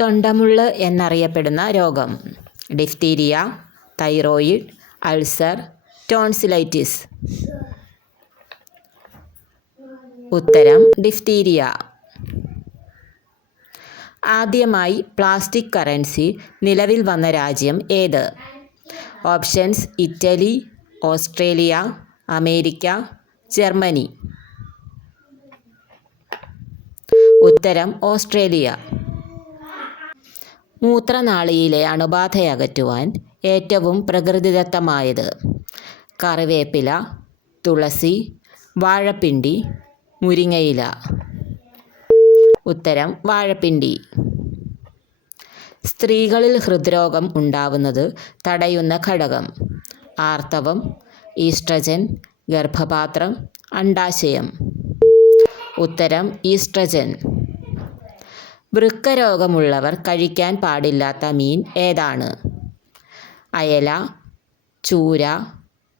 തൊണ്ടമുള്ള് എന്നറിയപ്പെടുന്ന രോഗം. Diphtheria thyroid ulcer tonsillitis. ഉത്തരം ഡിഫ്തീരിയ. ആദ്യമായി പ്ലാസ്റ്റിക് കറൻസി നിലവിൽ വന്ന രാജ്യം ഏത്? Options Italy Australia America Germany. ഉത്തരം ഓസ്ട്രേലിയ. മൂത്രനാളിയിലെ അണുബാധയകറ്റുവാൻ ഏറ്റവും പ്രകൃതിദത്തമായത് കറിവേപ്പില തുളസി വാഴപ്പിണ്ടി മുരിങ്ങയില. ഉത്തരം വാഴപ്പിണ്ടി. സ്ത്രീകളിൽ ഹൃദ്രോഗം ഉണ്ടാവുന്നത് തടയുന്ന ഘടകം. ആർത്തവം ഈസ്ട്രജൻ ഗർഭപാത്രം അണ്ടാശയം. ഉത്തരം ഈസ്ട്രജൻ. വൃക്കരോഗമുള്ളവർ കഴിക്കാൻ പാടില്ലാത്ത മീൻ ഏതാണ്? അയല ചൂര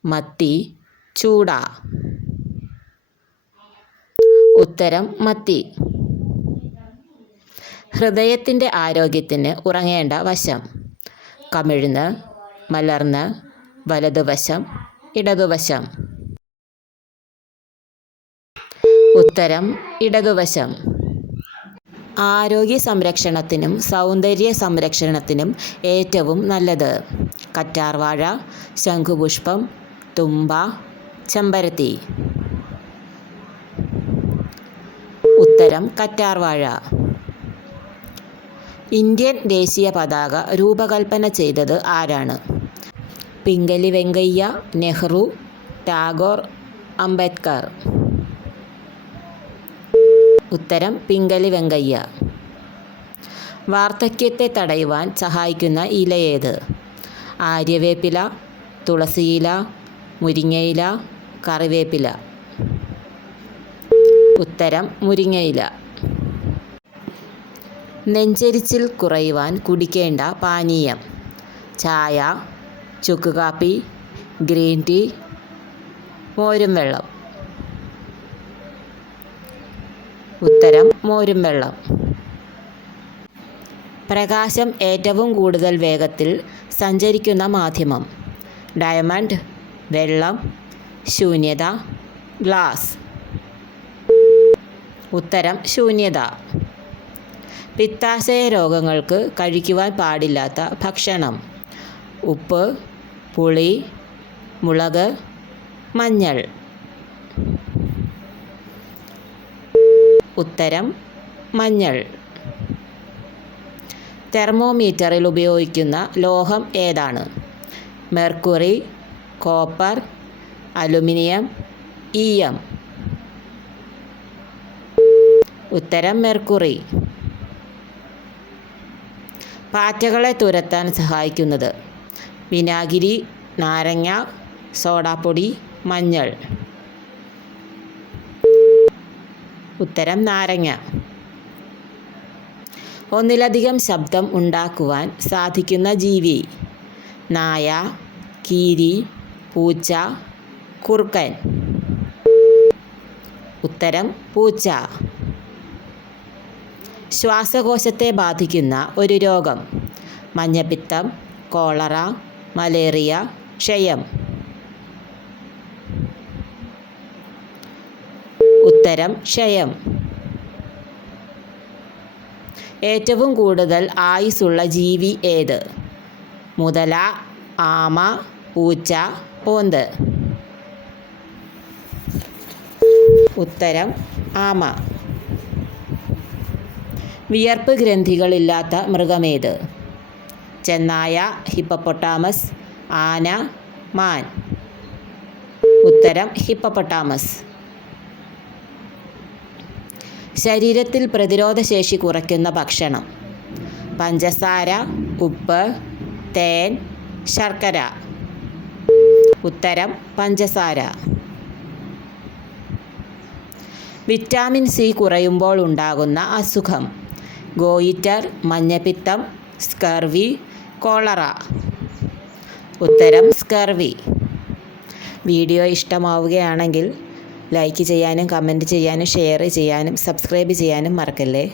മത്തി ചൂട. ഉത്തരം മത്തി. ഹൃദയത്തിന്റെ ആരോഗ്യത്തിന് ഉറങ്ങേണ്ട വശം. കമിഴ്ന്ന് മലർന്ന് വലതുവശം ഇടതുവശം. ഉത്തരം ഇടതുവശം. ആരോഗ്യ സംരക്ഷണത്തിനും സൗന്ദര്യ സംരക്ഷണത്തിനും ഏറ്റവും നല്ലത്. കറ്റാർവാഴ ശംഖുപുഷ്പം തുമ്പ ചെമ്പരത്തി. ഉത്തരം കറ്റാർവാഴ. ഇന്ത്യൻ ദേശീയ പതാക രൂപകൽപ്പന ചെയ്തത് ആരാണ്? പിംഗലി വെങ്കയ്യ നെഹ്റു ടാഗോർ അംബേദ്കർ. ഉത്തരം പിങ്കലി വെങ്കയ്യ. വാർദ്ധക്യത്തെ തടയുവാൻ സഹായിക്കുന്ന ഇല ഇലയേത് ആര്യവേപ്പില തുളസിയില മുരിങ്ങയില കറിവേപ്പില. ഉത്തരം മുരിങ്ങയില. നെഞ്ചരിച്ചിൽ കുറയുവാൻ കുടിക്കേണ്ട പാനീയം. ചായ ചുക്ക് കാപ്പി ഗ്രീൻ ടീ മോരും വെള്ളം. ഉത്തരം മോരും വെള്ളം. പ്രകാശം ഏറ്റവും കൂടുതൽ വേഗത്തിൽ സഞ്ചരിക്കുന്ന മാധ്യമം. ഡയമണ്ട് വെള്ളം ശൂന്യത ഗ്ലാസ്. ഉത്തരം ശൂന്യത. പിത്താശയ രോഗങ്ങൾക്ക് കഴിക്കുവാൻ പാടില്ലാത്ത ഭക്ഷണം. ഉപ്പ് പുളി മുളക് മഞ്ഞൾ. ഉത്തരം മഞ്ഞൾ. തെർമോമീറ്ററിൽ ഉപയോഗിക്കുന്ന ലോഹം ഏതാണ്? മെർക്കുറി കോപ്പർ അലുമിനിയം ഈയം ഉത്തരം മെർക്കുറി. പാറ്റകളെ തുരത്താൻ സഹായിക്കുന്നത് വിനാഗിരി നാരങ്ങ സോഡാപ്പൊടി മഞ്ഞൾ. ഉത്തരം നാരങ്ങ. ഒന്നിലധികം ശബ്ദം ഉണ്ടാക്കുവാൻ സാധിക്കുന്ന ജീവി. നായ കീരി പൂച്ച കുറുക്കൻ. ഉത്തരം പൂച്ച. ശ്വാസകോശത്തെ ബാധിക്കുന്ന ഒരു രോഗം. മഞ്ഞപ്പിത്തം കോളറ മലേറിയ ക്ഷയം. ഉത്തരം ക്ഷയം. ഏറ്റവും കൂടുതൽ ആയുസ്സുള്ള ജീവി ഏത്? മുതല ആമ പൂച്ച പോന്ത്. ഉത്തരം ആമ. വിയർപ്പ് ഗ്രന്ഥികളില്ലാത്ത മൃഗമേത്? ചെന്നായ ഹിപ്പപ്പൊട്ടാമസ് ആന മാൻ. ഉത്തരം ഹിപ്പപ്പൊട്ടാമസ്. ശരീരത്തിൽ പ്രതിരോധശേഷി കുറയ്ക്കുന്ന ഭക്ഷണം. പഞ്ചസാര ഉപ്പ് തേൻ ശർക്കര. ഉത്തരം പഞ്ചസാര. വിറ്റാമിൻ സി കുറയുമ്പോൾ ഉണ്ടാകുന്ന അസുഖം. ഗോയിറ്റർ മഞ്ഞപ്പിത്തം സ്കർവി കോളറ. ഉത്തരം സ്കർവി. വീഡിയോ ഇഷ്ടമാവുകയാണെങ്കിൽ ലൈക്ക് ചെയ്യാനും കമന്റ് ചെയ്യാനും ഷെയർ ചെയ്യാനും സബ്സ്ക്രൈബ് ചെയ്യാനും മറക്കല്ലേ?